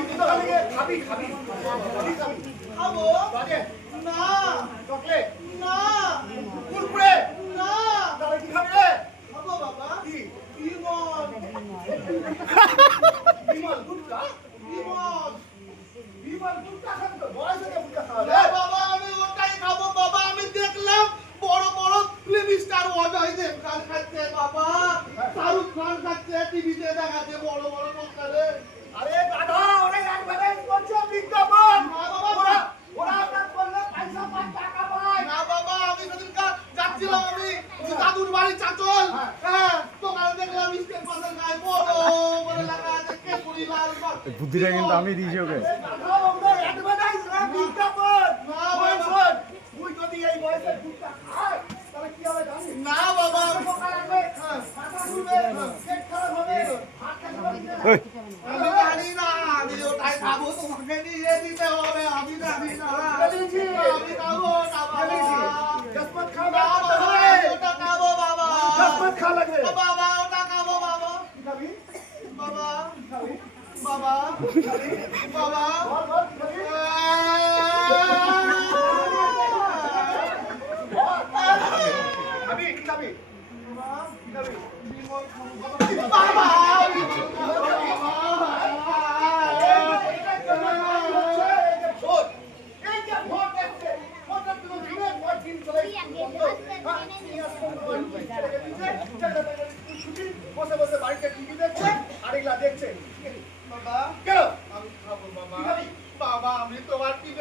খাবি খাবি খাবো বাজে না চকলেট না কুরকুরে না তাহলে কি খাবি রে খাবো বাবা কি বিমল বিমল গুটকা বিমল বিমল গুটকা খাবি তো বয়স হয়ে গুটকা খাওয়া না বাবা আমি ওটাই খাবো বাবা আমি দেখলাম বড় বড় ফিল্ম স্টার অজয় দেবগন খাচ্ছে বাবা শাহরুখ খান খাচ্ছে টিভিতে দেখাচ্ছে বড় বড় পোস্টারে আরে গাধা ওরা অ্যাডভার্টাইজ করছে বিজ্ঞাপন না বাবা ওরা ওরা আপনার করলে পয়সা পায় টাকা পায় না বাবা আমি সেদিনকার যাচ্ছিলাম আমি দাদুর বাড়ি চাচল হ্যাঁ তোমার দেখলাম স্টেট পাশে গায়ে বড় বড় লাগা আছে কেপুরি লাল বুদ্ধিটা কিন্তু আমি দিয়েছি ওকে। গাধা ওরা অ্যাডভার্টাইজ না বিজ্ঞাপন না ওই বাবা। শোন তুই যদি এই বয়সে গুটকা খাস তাহলে কি হবে জানিস না বাবা পোকা লাগবে মাথা ঘুরবে পেট খারাপ হবে হাত কাটবে ওই, আমি জানি না আমি ওটাই খাবো তোমাকে নিয়ে দিতে হবে আমি জানি না আমি খাবো না বাবা জসমত খা না বাবা ওটা খাবো বাবা জসমত খা লাগবে বাবা ওটা খাবো বাবা কি খাবি বাবা কি খাবি বাবা কি খাবি বাবা বল বল কি খাবি খাবি কি খাবি কি খাবি বাবা বসে বসে বাড়িতে টিভি দেখছে আর এগুলা দেখছে বাবা কেন আমি খাবো বাবা কি খাবি? বাবা আমি তোমার টিভি